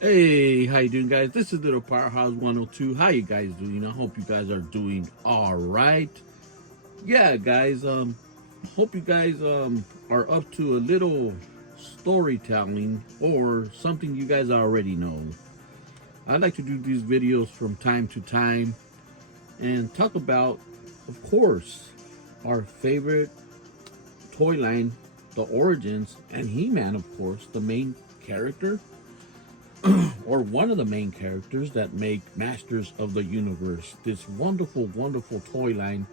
Hey, how you doing, guys? This is Little Powerhouse 102. How you guys doing? I hope you guys are doing all right. Yeah, guys. Hope you guys are up to a little storytelling or something you guys already know. I like to do these videos from time to time and talk about, of course, our favorite toy line, the origins, and He-Man, of course, the main character or one of the main characters that make Masters of the Universe. This wonderful, wonderful toy line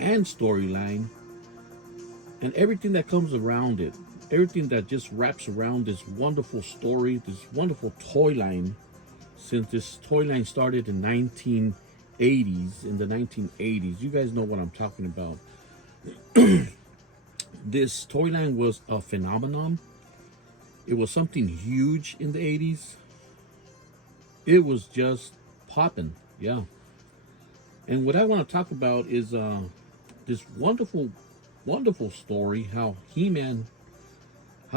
and storyline, and everything that comes around it. Everything that just wraps around this wonderful story, this wonderful toy line. Since this toy line started in 1980s, in the 1980s, you guys know what I'm talking about. This toy line was a phenomenon. It was something huge in the 80s. It was just popping, yeah. And what I want to talk about is this wonderful, wonderful story. How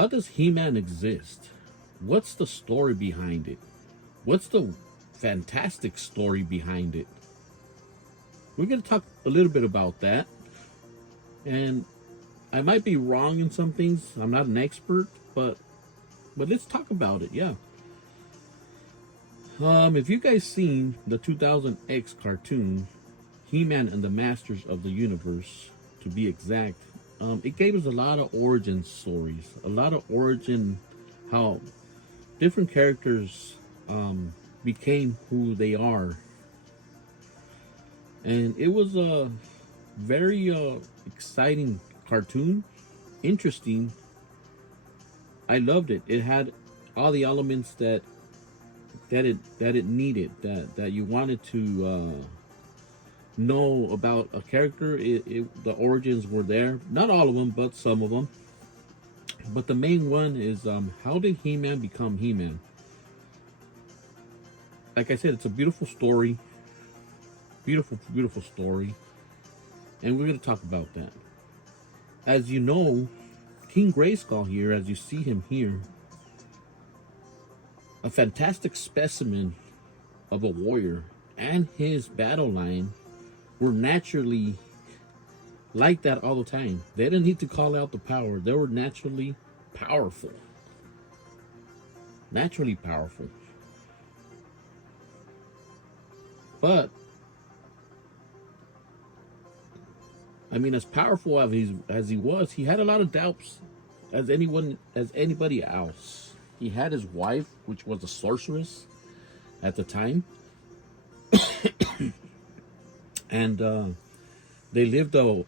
does He-Man exist? What's the story behind it? What's the fantastic story behind it? We're going to talk a little bit about that. And I might be wrong in some things. I'm not an expert, but let's talk about it, yeah. If you guys seen the 2000X cartoon, He-Man and the Masters of the Universe, to be exact, it gave us a lot of origin stories, a lot of origin, how different characters became who they are. And it was a very exciting cartoon, interesting. I loved it. It had all the elements that it needed, that you wanted to know about a character. The origins were there, not all of them, but some of them. But the main one is how did He-Man become He-Man? Like I said, it's a beautiful story, beautiful, beautiful story, and we're going to talk about that. As you know, King Grayskull here, as you see him here, a fantastic specimen of a warrior, and his battle line were naturally like that all the time. They didn't need to call out the power. They were naturally powerful. Naturally powerful. But I mean, as powerful as he was, he had a lot of doubts as anybody else. He had his wife, which was a sorceress at the time, and they lived you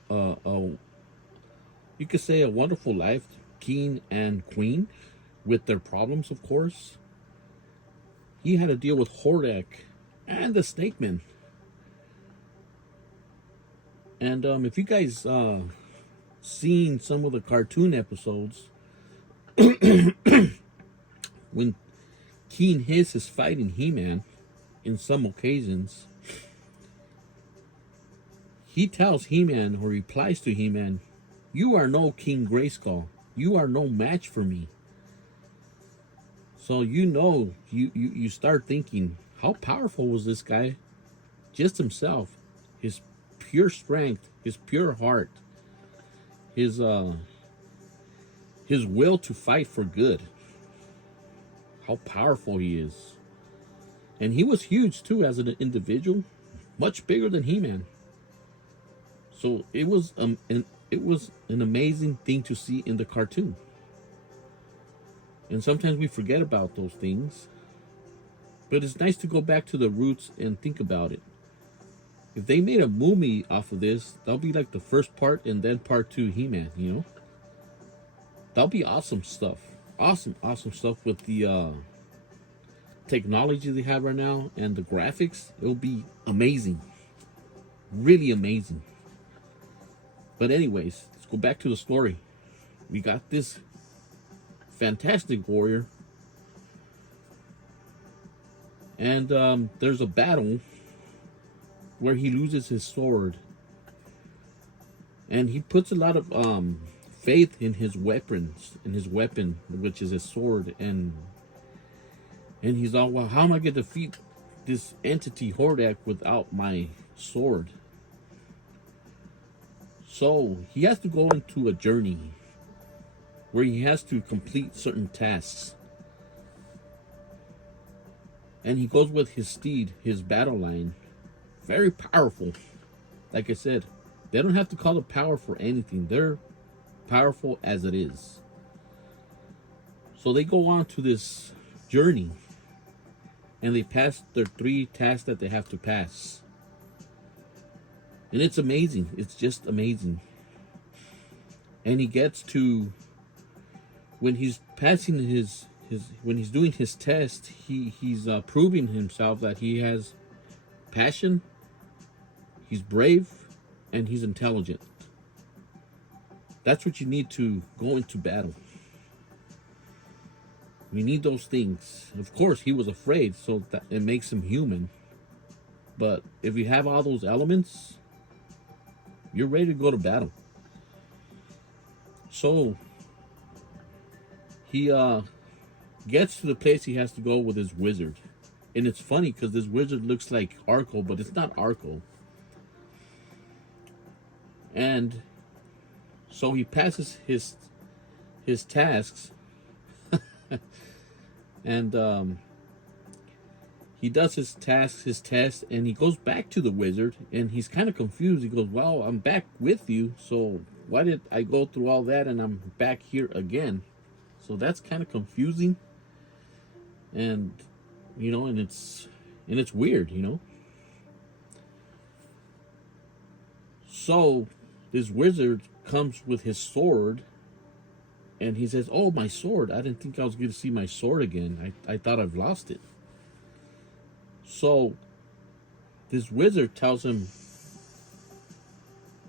could say a wonderful life, king and queen, with their problems, of course. He had to deal with Hordak and the Snake Man. And if you guys seen some of the cartoon episodes, when King Hiss is fighting He-Man, in some occasions, he tells He-Man, or replies to He-Man, "You are no King Grayskull. You are no match for me." So you start thinking, how powerful was this guy? Just himself, his pure strength, his pure heart, his will to fight for good. How powerful he is. And he was huge too as an individual, much bigger than He-Man. So it was an amazing thing to see in the cartoon. And sometimes we forget about those things. But it's nice to go back to the roots and think about it. If they made a movie off of this, that'll be like the first part and then part 2 He-Man, you know? That'll be awesome stuff. Awesome stuff with the technology they have right now and the graphics. It'll be amazing. Really amazing. But anyways, let's go back to the story. We got this fantastic warrior. And there's a battle where he loses his sword. And he puts a lot of faith in his weapon, which is his sword. And And he's all, well, how am I going to defeat this entity Hordak without my sword? So he has to go into a journey where he has to complete certain tasks. And he goes with his steed, his battle line. Very powerful. Like I said, they don't have to call it power for anything. They're powerful as it is. So they go on to this journey. And they pass their 3 tasks that they have to pass. And it's amazing. It's just amazing. And he gets to, when he's passing when he's doing his test, he's proving himself that he has passion, he's brave, and he's intelligent. That's what you need to go into battle. We need those things. Of course, he was afraid, so that it makes him human. But if you have all those elements, you're ready to go to battle. So he gets to the place he has to go with his wizard. And it's funny because this wizard looks like Arco, but it's not Arco. And so he passes his tasks. And he does his tasks, his test, and he goes back to the wizard, and he's kind of confused. He goes, well, I'm back with you, so why did I go through all that and I'm back here again? So that's kind of confusing. And you know, and it's weird, you know. So this wizard comes with his sword, and he says, oh, my sword, I didn't think I was going to see my sword again. I thought I've lost it. So this wizard tells him,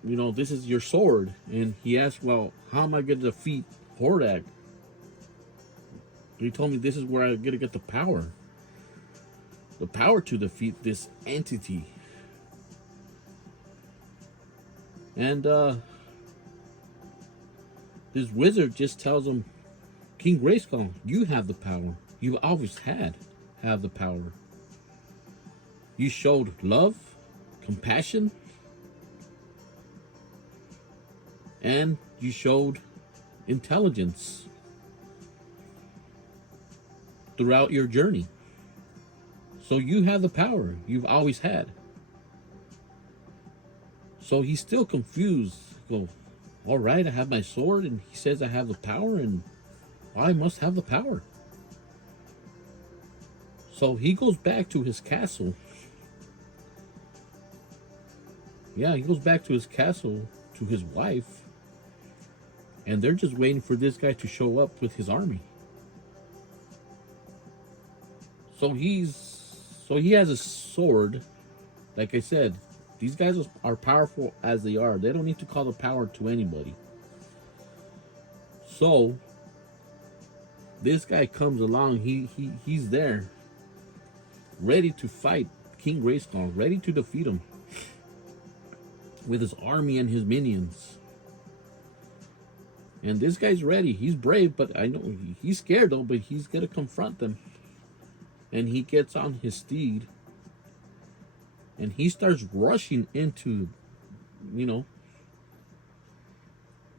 you know, this is your sword. And he asks, well, how am I going to defeat Hordak? He told me this is where I'm going to get the power. The power to defeat this entity. And this wizard just tells him, King Grayskull, you have the power. You always have the power. You showed love, compassion, and you showed intelligence throughout your journey. So you have the power you've always had. So he's still confused. Go, all right, I have my sword, and he says I have the power, and I must have the power. So he goes back to his castle. Yeah, he goes back to his castle, to his wife, and they're just waiting for this guy to show up with his army. So he has a sword. Like I said, these guys are powerful as they are. They don't need to call the power to anybody. So this guy comes along. He's there, ready to fight King Grayskull, ready to defeat him with his army and his minions. And this guy's ready. He's brave, but I know he's scared though. But he's gonna confront them. And he gets on his steed, and he starts rushing into, you know,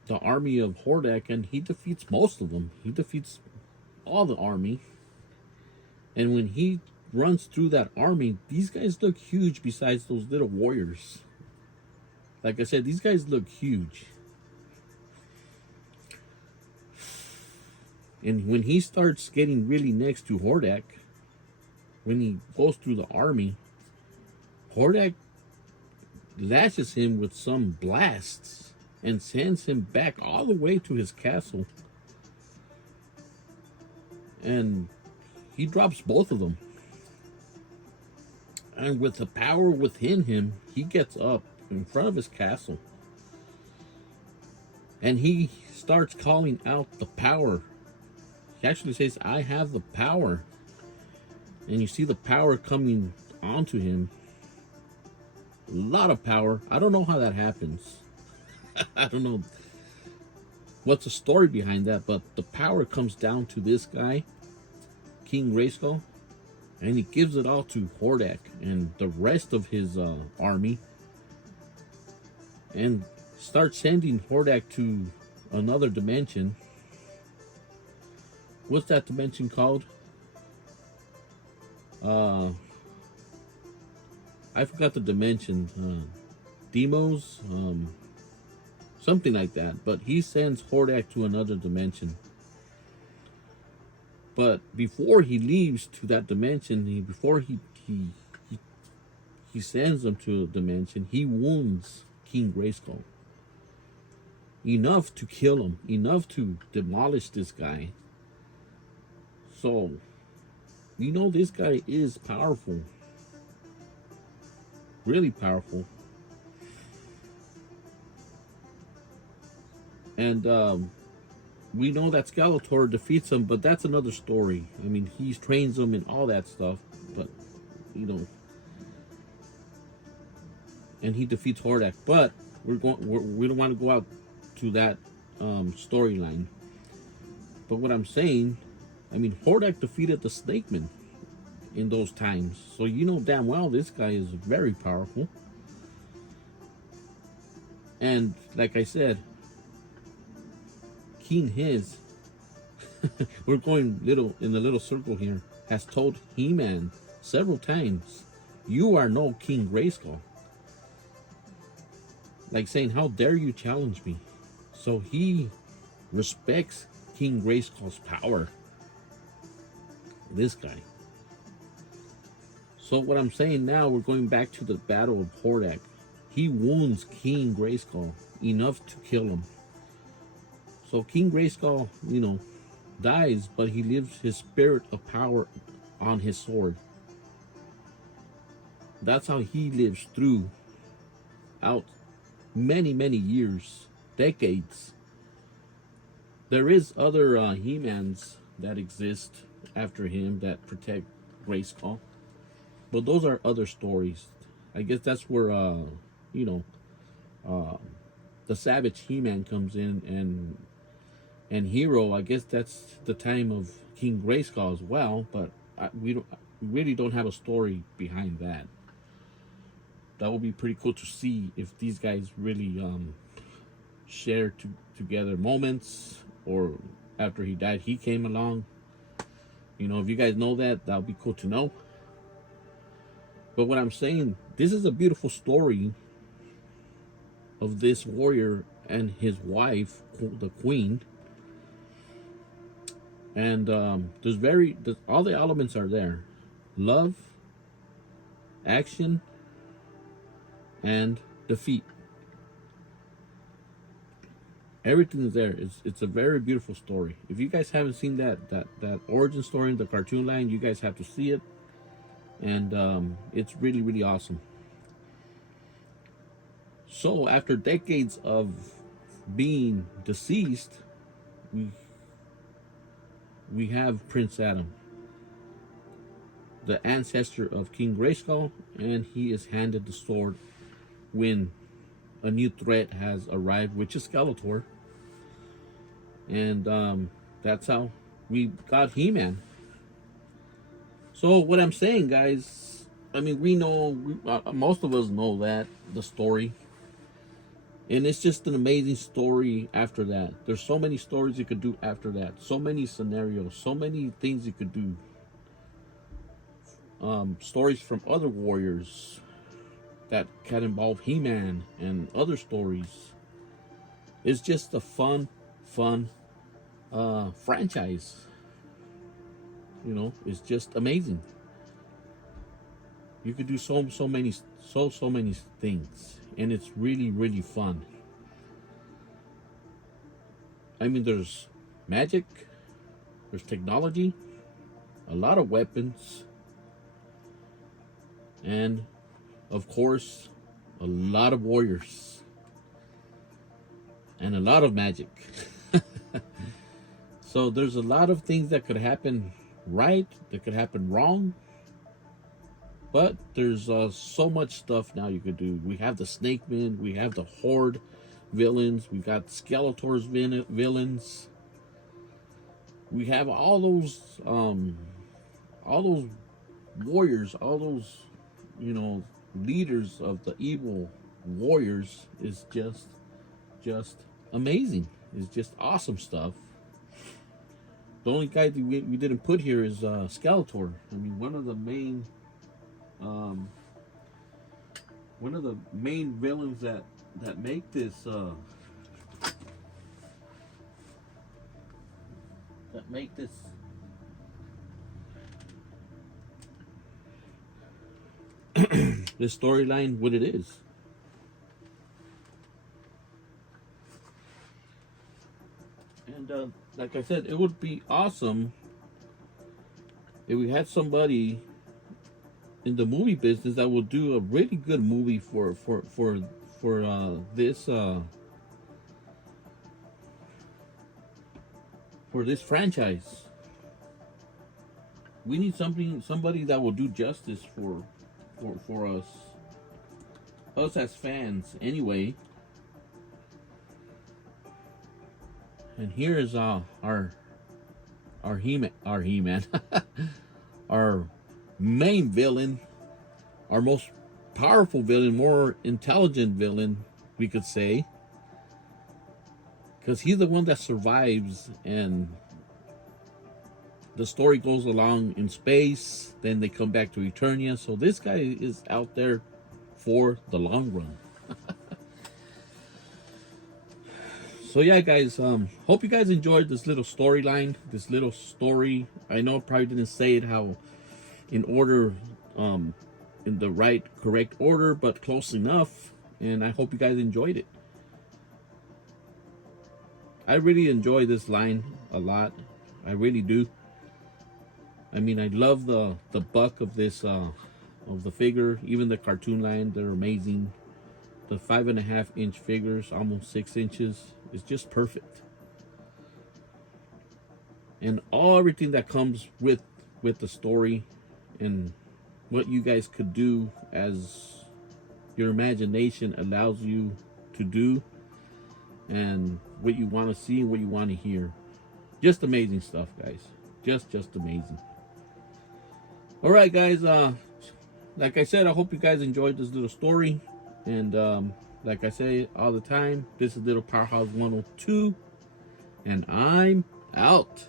the army of Hordak, and he defeats most of them. He defeats all the army. And when he runs through that army, these guys look huge besides those little warriors. Like I said, these guys look huge. And when he starts getting really next to Hordak, when he goes through the army, Hordak lashes him with some blasts and sends him back all the way to his castle. And he drops both of them. And with the power within him, he gets up in front of his castle. And he starts calling out the power. He actually says, I have the power. And you see the power coming onto him. A lot of power. I don't know how that happens. I don't know what's the story behind that, but the power comes down to this guy, King Grayskull. and he gives it all to Hordak and the rest of his army, and starts sending Hordak to another dimension. What's that dimension called? I forgot the dimension. Demos, something like that. But he sends Hordak to another dimension. But before he leaves to that dimension, before he sends them to a dimension, he wounds King Grayskull enough to kill him, enough to demolish this guy. So, you know, this guy is powerful, really powerful. And we know that Skeletor defeats him, but that's another story. I mean, he trains him and all that stuff, but you know, and he defeats Hordak. But we don't want to go out to that storyline. But what I'm saying, I mean, Hordak defeated the Snake Man in those times, so you know damn well this guy is very powerful. And like I said, King His, we're going in a little circle here, has told He-Man several times, "You are no King Grayskull." Like saying, "How dare you challenge me?" So he respects King Grayskull's power. This guy. So what I'm saying now, we're going back to the Battle of Hordak. He wounds King Grayskull enough to kill him. So King Grayskull, you know, dies, but he lives his spirit of power on his sword. That's how he lives through out many, many years, decades. There is other He-Mans that exist after him that protect Grayskull, but those are other stories. I guess that's where you know, the Savage He-Man comes in, and Hero. I guess that's the time of King Grayskull as well, but we really don't have a story behind that. That would be pretty cool to see if these guys really share together moments, or after he died, he came along. You know, if you guys know that would be cool to know. But what I'm saying, this is a beautiful story of this warrior and his wife, the Queen. And all the elements are there: love, action, and defeat. Everything is there. It's a very beautiful story. If you guys haven't seen that origin story in the cartoon line, you guys have to see it. And it's really, really awesome. So after decades of being deceased, we have Prince Adam, the ancestor of King Grayskull, and he is handed the sword when a new threat has arrived, which is Skeletor. And that's how we got He-Man. So what I'm saying, guys, I mean, we know, most of us know that, the story. And it's just an amazing story after that. There's so many stories you could do after that. So many scenarios, so many things you could do. Stories from other warriors that can involve He-Man and other stories. It's just a fun franchise. You know, it's just amazing. You could do so many things, and it's really fun. I mean, there's magic, there's technology, a lot of weapons, and of course, a lot of warriors, and a lot of magic. So there's a lot of things that could happen right, that could happen wrong. But there's so much stuff now you could do. We have the Snake Man, we have the Horde villains, we got Skeletor's villains. We have all those warriors, all those, you know, leaders of the evil warriors is just amazing. It's just awesome stuff. The only guy that we didn't put here is Skeletor. I mean, um, one of the main villains that make this this storyline what it is. And like I said, it would be awesome if we had somebody in the movie business that will do a really good movie for this franchise. We need somebody that will do justice for us as fans anyway. And here is our He-Man our main villain, our most powerful villain, more intelligent villain, we could say, because he's the one that survives, and the story goes along in space, then they come back to Eternia. So this guy is out there for the long run. So yeah, guys, hope you guys enjoyed this little storyline, this little story. I know I probably didn't say it how in order, in the right, correct order, but close enough. And I hope you guys enjoyed it. I really enjoy this line a lot. I really do. I mean, I love the buck of this of the figure. Even the cartoon line, they're amazing. The 5.5-inch figures, almost 6 inches, is just perfect. And everything that comes with the story and what you guys could do as your imagination allows you to do, and what you want to see and what you want to hear. Just amazing stuff, guys. Just amazing. All right, guys. Like I said, I hope you guys enjoyed this little story. And like I say all the time, this is Little Powerhouse 102. And I'm out.